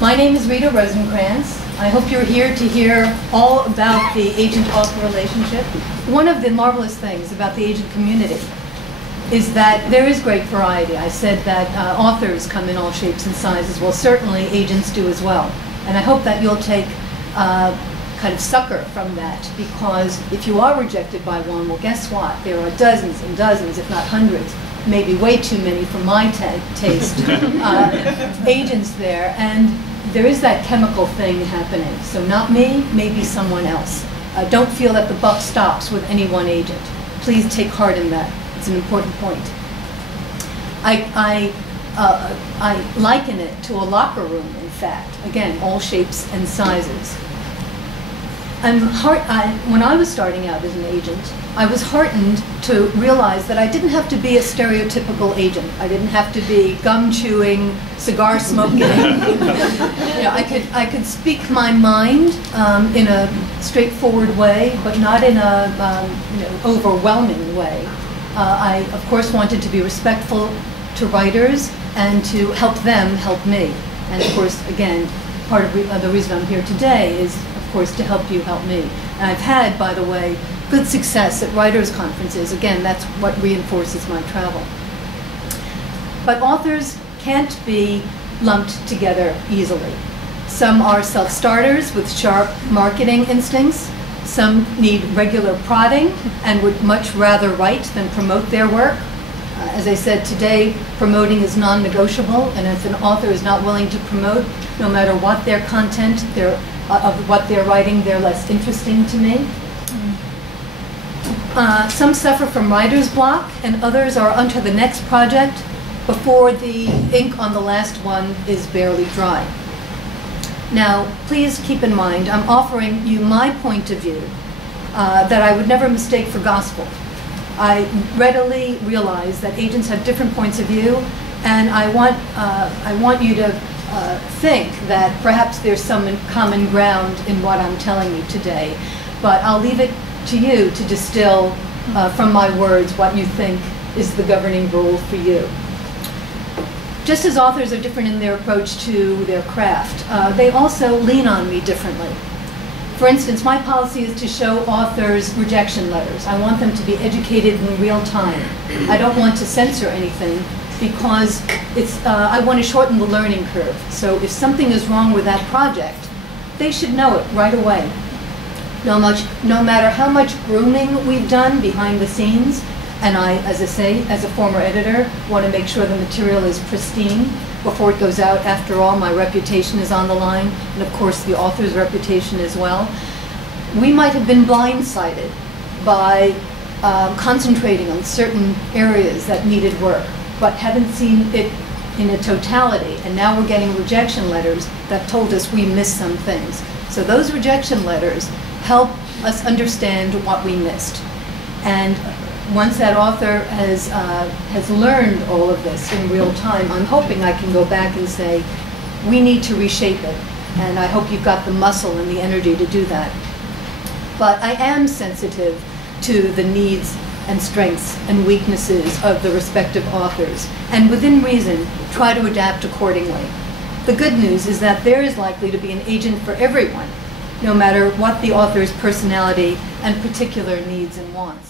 My name is Rita Rosenkranz. I hope you're here to hear all about the agent-author relationship. One of the marvelous things about the agent community is that there is great variety. I said that authors come in all shapes and sizes. Well, certainly agents do as well. And I hope that you'll take kind of succor from that, because if you are rejected by one, well, guess what? There are dozens and dozens, if not hundreds, maybe way too many for my taste, agents there. And there is that chemical thing happening. So not me, maybe someone else. Don't feel that the buck stops with any one agent. Please take heart in that. It's an important point. I liken it to a locker room, in fact. Again, all shapes and sizes. When I was starting out as an agent, I was heartened to realize that I didn't have to be a stereotypical agent. I didn't have to be gum-chewing, cigar-smoking. I could speak my mind in a straightforward way, but not in a overwhelming way. I, of course, wanted to be respectful to writers and to help them help me. And, of course, again, part of the reason I'm here today is, of course, to help you help me. And I've had, by the way, good success at writers' conferences. Again, that's what reinforces my travel. But authors can't be lumped together easily. Some are self-starters with sharp marketing instincts. Some need regular prodding and would much rather write than promote their work. As I said today, promoting is non-negotiable, and if an author is not willing to promote, no matter what their content, of what they're writing, they're less interesting to me. Some suffer from writer's block, and others are onto the next project before the ink on the last one is barely dry. Now, please keep in mind, I'm offering you my point of view that I would never mistake for gospel. I readily realize that agents have different points of view, and I want you to think that perhaps there's some common ground in what I'm telling you today. But I'll leave it to you to distill from my words what you think is the governing rule for you. Just as authors are different in their approach to their craft, they also lean on me differently. For instance, my policy is to show authors rejection letters. I want them to be educated in real time. I don't want to censor anything because I want to shorten the learning curve. So if something is wrong with that project, they should know it right away. No matter how much grooming we've done behind the scenes, and I, as I say, as a former editor, want to make sure the material is pristine before it goes out. After all, my reputation is on the line, and of course the author's reputation as well. We might have been blindsided by concentrating on certain areas that needed work, but haven't seen it in a totality, and now we're getting rejection letters that told us we missed some things. So those rejection letters help us understand what we missed. And once that author has learned all of this in real time, I'm hoping I can go back and say, we need to reshape it. And I hope you've got the muscle and the energy to do that. But I am sensitive to the needs and strengths and weaknesses of the respective authors, and within reason, try to adapt accordingly. The good news is that there is likely to be an agent for everyone, no matter what the author's personality and particular needs and wants.